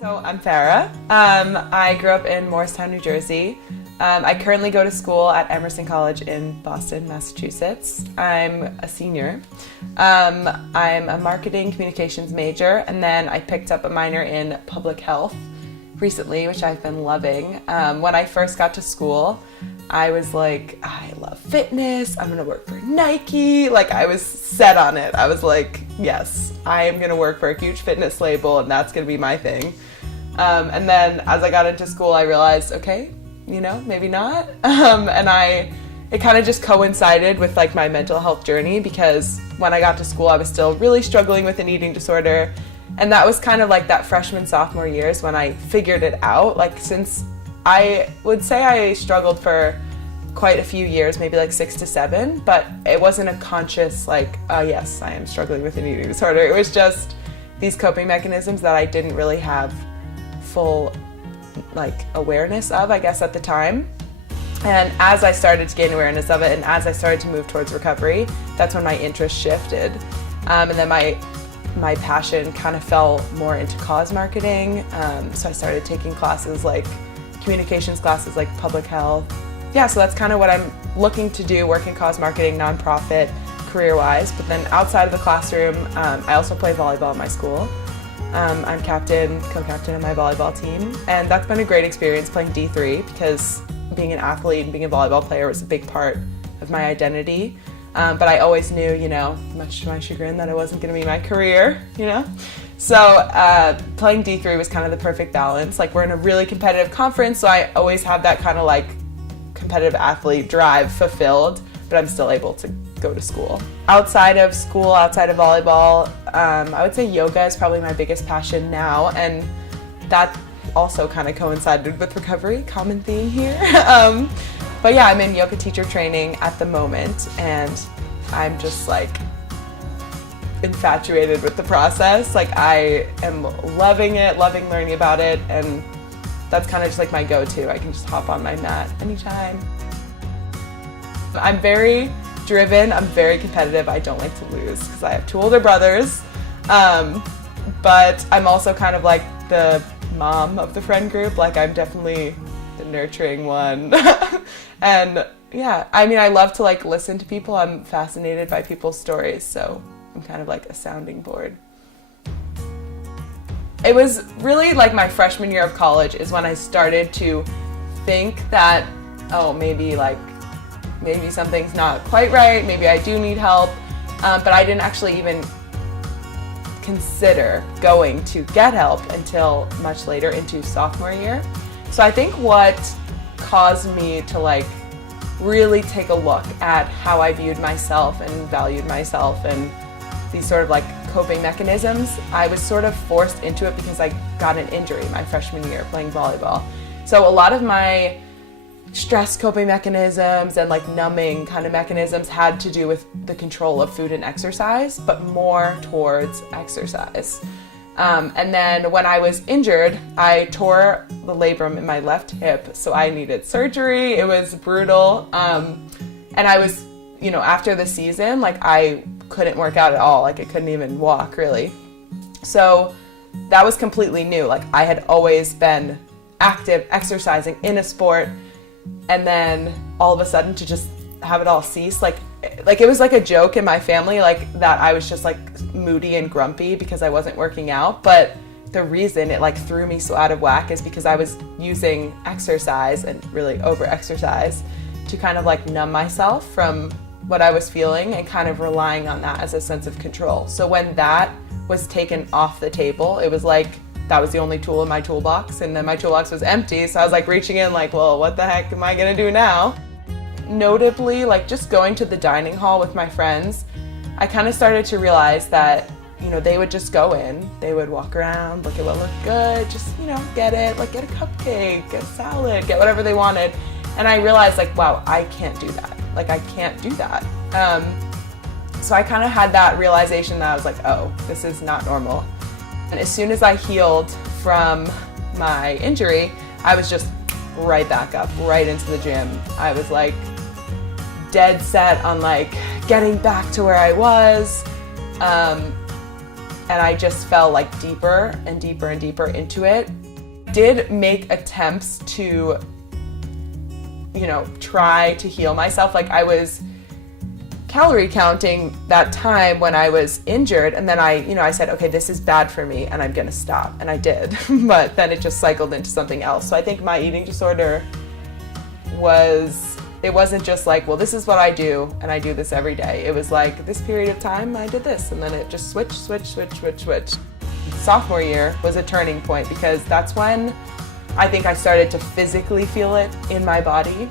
So I'm Fara. I grew up in Morristown, New Jersey. I currently go to school at Emerson College in Boston, Massachusetts. I'm a senior. I'm a marketing communications major, and then I picked up a minor in public health recently, which I've been loving. When I first got to school, I was like, I love fitness, I'm gonna work for Nike. Like, I was set on it. I was like, yes, I am gonna work for a huge fitness label and that's gonna be my thing. And then as I got into school, I realized, okay, maybe not. It kind of just coincided with like my mental health journey, because when I got to school, I was still really struggling with an eating disorder. And that was kind of like that freshman, sophomore years when I figured it out. Like, since I would say I struggled for quite a few years, maybe like 6 to 7, but it wasn't a conscious like, oh yes, I am struggling with an eating disorder. It was just these coping mechanisms that I didn't really have full like awareness of, I guess, at the time. And as I started to gain awareness of it, and as I started to move towards recovery, that's when my interest shifted. And then my passion kind of fell more into cause marketing. So I started taking classes like communications classes, like public health. Yeah, so that's kind of what I'm looking to do, work in cause marketing, nonprofit, career-wise. But then outside of the classroom, I also play volleyball at my school. I'm co-captain of my volleyball team, and that's been a great experience playing D3, because being an athlete and being a volleyball player was a big part of my identity. But I always knew, much to my chagrin, that it wasn't going to be my career, So playing D3 was kind of the perfect balance. Like, we're in a really competitive conference, so I always have that kind of like competitive athlete drive fulfilled, but I'm still able to go to school. Outside of school, outside of volleyball, I would say yoga is probably my biggest passion now, and that also kind of coincided with recovery, common theme here. But yeah, I'm in yoga teacher training at the moment, and I'm just like infatuated with the process. Like, I am loving it, loving learning about it, and that's kind of just like my go-to. I can just hop on my mat anytime. I'm very driven, I'm very competitive. I don't like to lose because I have 2 older brothers, but I'm also kind of like the mom of the friend group. Like, I'm definitely the nurturing one. And yeah, I love to like listen to people. I'm fascinated by people's stories, so I'm kind of like a sounding board. It was really like my freshman year of college is when I started to think that, oh, maybe something's not quite right, maybe I do need help, but I didn't actually even consider going to get help until much later, into sophomore year. So I think what caused me to like really take a look at how I viewed myself and valued myself and these sort of like coping mechanisms, I was sort of forced into it because I got an injury my freshman year playing volleyball. So a lot of my stress coping mechanisms and like numbing kind of mechanisms had to do with the control of food and exercise, but more towards exercise. And then when I was injured, I tore the labrum in my left hip, so I needed surgery. It was brutal. And I was, after the season, like, I couldn't work out at all. Like, I couldn't even walk, really. So that was completely new. Like, I had always been active, exercising in a sport, and then all of a sudden to just have it all cease, like it was like a joke in my family, like, that I was just like moody and grumpy because I wasn't working out. But the reason it like threw me so out of whack is because I was using exercise, and really over exercise, to kind of like numb myself from what I was feeling, and kind of relying on that as a sense of control. So when that was taken off the table, it was like that was the only tool in my toolbox, and then my toolbox was empty. So I was like reaching in like, well, what the heck am I gonna do now? Notably, like, just going to the dining hall with my friends, I kind of started to realize that, they would just go in, they would walk around, look at what looked good, just, get it, like, get a cupcake, get a salad, get whatever they wanted. And I realized, like, wow, I can't do that. Like, I can't do that. So I kind of had that realization that I was like, oh, this is not normal. And as soon as I healed from my injury, I was just right back up, right into the gym. I was like dead set on like getting back to where I was. and I just fell like deeper and deeper and deeper into it. Did make attempts to, try to heal myself. Like I was calorie counting that time when I was injured, and then I said, okay, this is bad for me and I'm gonna stop, and I did. But then it just cycled into something else. So I think my eating disorder it wasn't just like, well, this is what I do and I do this every day. It was like this period of time I did this, and then it just switched. Sophomore year was a turning point because that's when I think I started to physically feel it in my body.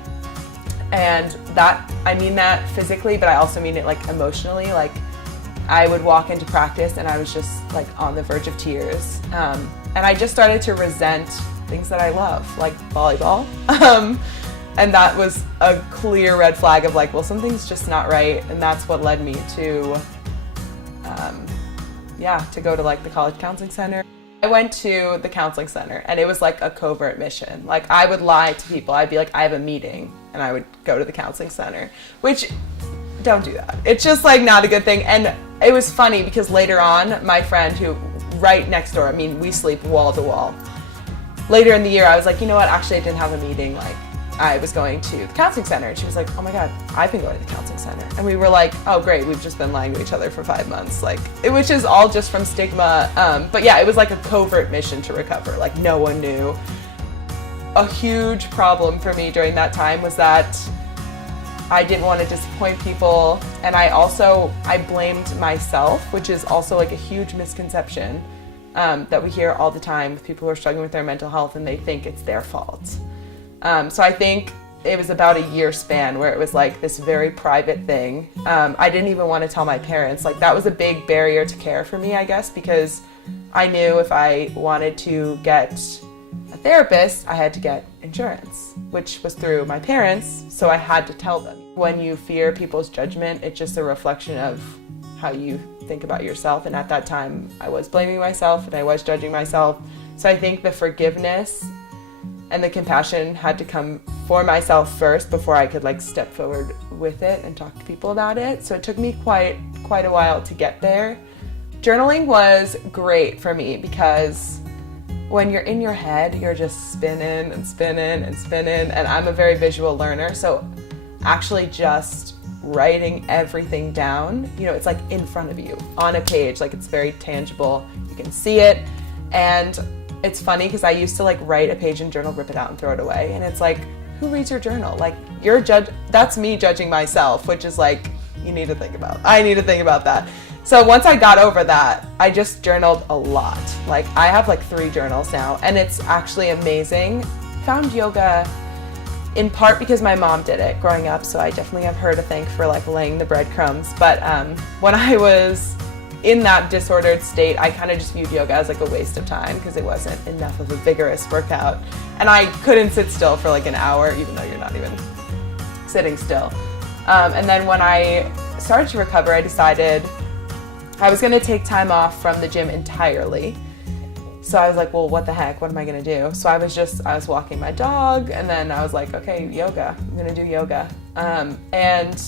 And I mean that physically, but I also mean it like emotionally. Like I would walk into practice and I was just like on the verge of tears. And I just started to resent things that I love, like volleyball. And that was a clear red flag of like, well, something's just not right. And that's what led me to go to like the college counseling center. I went to the counseling center and it was like a covert mission. Like I would lie to people. I'd be like, I have a meeting, and I would go to the counseling center, which don't do that. It's just like not a good thing. And it was funny because later on, my friend who right next door, we sleep wall to wall. Later in the year, I was like, you know what? Actually, I didn't have a meeting. Like I was going to the counseling center, and she was like, oh my God, I've been going to the counseling center. And we were like, oh great, we've just been lying to each other for 5 months. Which is all just from stigma. But yeah, it was like a covert mission to recover. Like no one knew. A huge problem for me during that time was that I didn't want to disappoint people. And I blamed myself, which is also like a huge misconception that we hear all the time with people who are struggling with their mental health, and they think it's their fault. So I think it was about a year span where it was like this very private thing. I didn't even want to tell my parents. Like that was a big barrier to care for me, I guess, because I knew if I wanted to get a therapist, I had to get insurance, which was through my parents. So I had to tell them. When you fear people's judgment, it's just a reflection of how you think about yourself. And at that time, I was blaming myself and I was judging myself. So I think the forgiveness and the compassion had to come for myself first before I could like step forward with it and talk to people about it. So it took me quite a while to get there. Journaling was great for me because when you're in your head, you're just spinning and spinning and spinning. And I'm a very visual learner. So actually just writing everything down, it's like in front of you on a page, like it's very tangible. You can see it. And it's funny because I used to like write a page in journal, rip it out and throw it away. And it's like, who reads your journal? Like that's me judging myself, which is like, I need to think about that. So once I got over that, I just journaled a lot. Like I have like 3 journals now, and it's actually amazing. Found yoga in part because my mom did it growing up. So I definitely have her to thank for like laying the breadcrumbs. But when I was in that disordered state, I kind of just viewed yoga as like a waste of time because it wasn't enough of a vigorous workout. And I couldn't sit still for like an hour, even though you're not even sitting still. And then when I started to recover, I decided I was going to take time off from the gym entirely. So I was like, well, what the heck? What am I going to do? So I was walking my dog, and then I was like, okay, yoga. I'm going to do yoga. And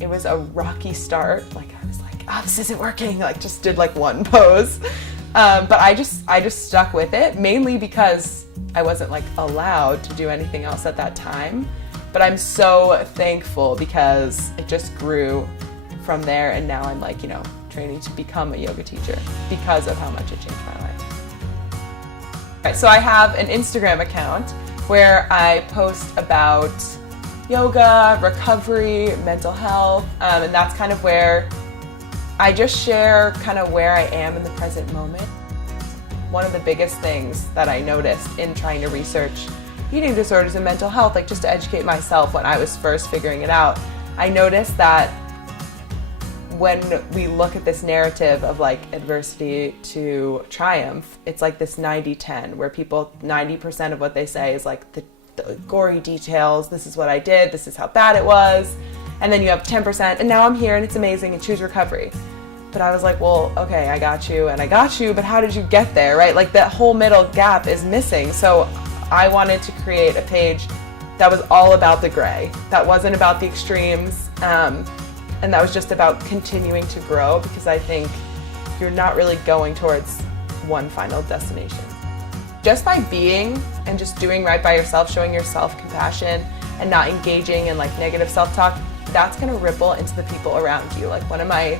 it was a rocky start. Like I was like, oh, this isn't working. Like just did like one pose. But I just stuck with it, mainly because I wasn't like allowed to do anything else at that time. But I'm so thankful because it just grew from there. And now I'm like, training to become a yoga teacher because of how much it changed my life. Okay, so I have an Instagram account where I post about yoga, recovery, mental health, and that's kind of where I just share kind of where I am in the present moment. One of the biggest things that I noticed in trying to research eating disorders and mental health, like just to educate myself when I was first figuring it out, I noticed that when we look at this narrative of like adversity to triumph, it's like this 90-10 where 90% of what they say is like the gory details. This is what I did. This is how bad it was. And then you have 10% and now I'm here and it's amazing and choose recovery. But I was like, well, okay, I got you, but how did you get there, right? Like that whole middle gap is missing. So I wanted to create a page that was all about the gray, that wasn't about the extremes, and that was just about continuing to grow, because I think you're not really going towards one final destination. Just by being and just doing right by yourself, showing yourself compassion and not engaging in like negative self-talk, that's gonna ripple into the people around you. Like one of my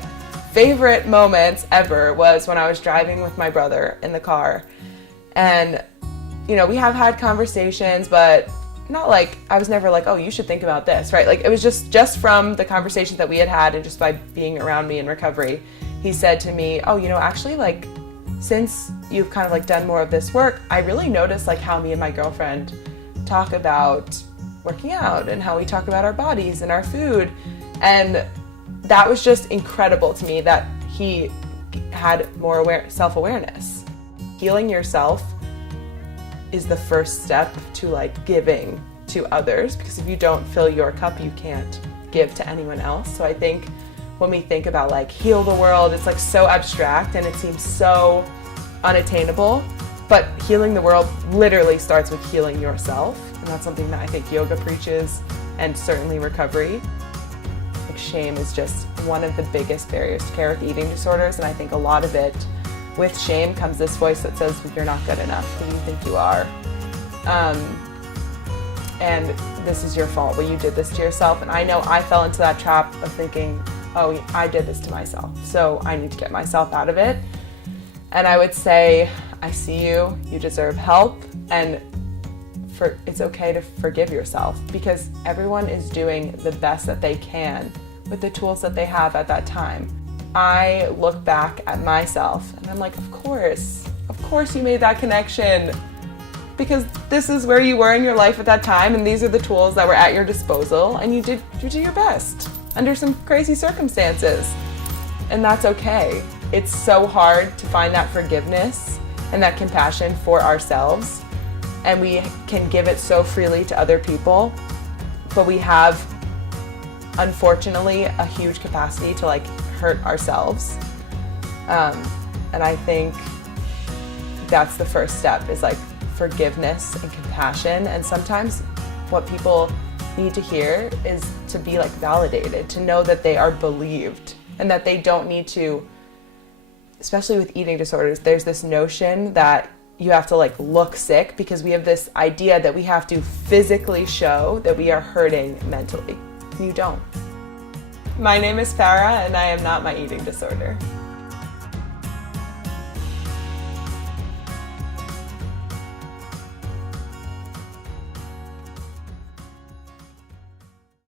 favorite moments ever was when I was driving with my brother in the car, and you know, we have had conversations, but not like, I was never like, oh, you should think about this, right? Like it was just from the conversations that we had had and just by being around me in recovery, he said to me, oh, you know, actually like, since you've kind of like done more of this work, I really noticed like how me and my girlfriend talk about working out and how we talk about our bodies and our food. And that was just incredible to me that he had more self-awareness. Healing yourself is the first step to like giving to others, because if you don't fill your cup, you can't give to anyone else. So I think when we think about like heal the world, it's like so abstract and it seems so unattainable, but healing the world literally starts with healing yourself. And that's something that I think yoga preaches, and certainly recovery. Like shame is just one of the biggest barriers to care with eating disorders, and I think a lot of it, with shame comes this voice that says you're not good enough, who do you think you are? And this is your fault, well, you did this to yourself. And I know I fell into that trap of thinking, oh, I did this to myself, so I need to get myself out of it. And I would say, I see you, you deserve help, and it's okay to forgive yourself, because everyone is doing the best that they can with the tools that they have at that time. I look back at myself and I'm like, of course you made that connection, because this is where you were in your life at that time, and these are the tools that were at your disposal, and you did your best under some crazy circumstances, and that's okay. It's so hard to find that forgiveness and that compassion for ourselves, and we can give it so freely to other people, but we have, unfortunately, a huge capacity to like hurt ourselves. And I think that's the first step, is like forgiveness and compassion. And sometimes what people need to hear is to be like validated, to know that they are believed, and that they don't need to, especially with eating disorders, there's this notion that you have to like look sick, because we have this idea that we have to physically show that we are hurting mentally. You don't. My name is Fara, and I am not my eating disorder.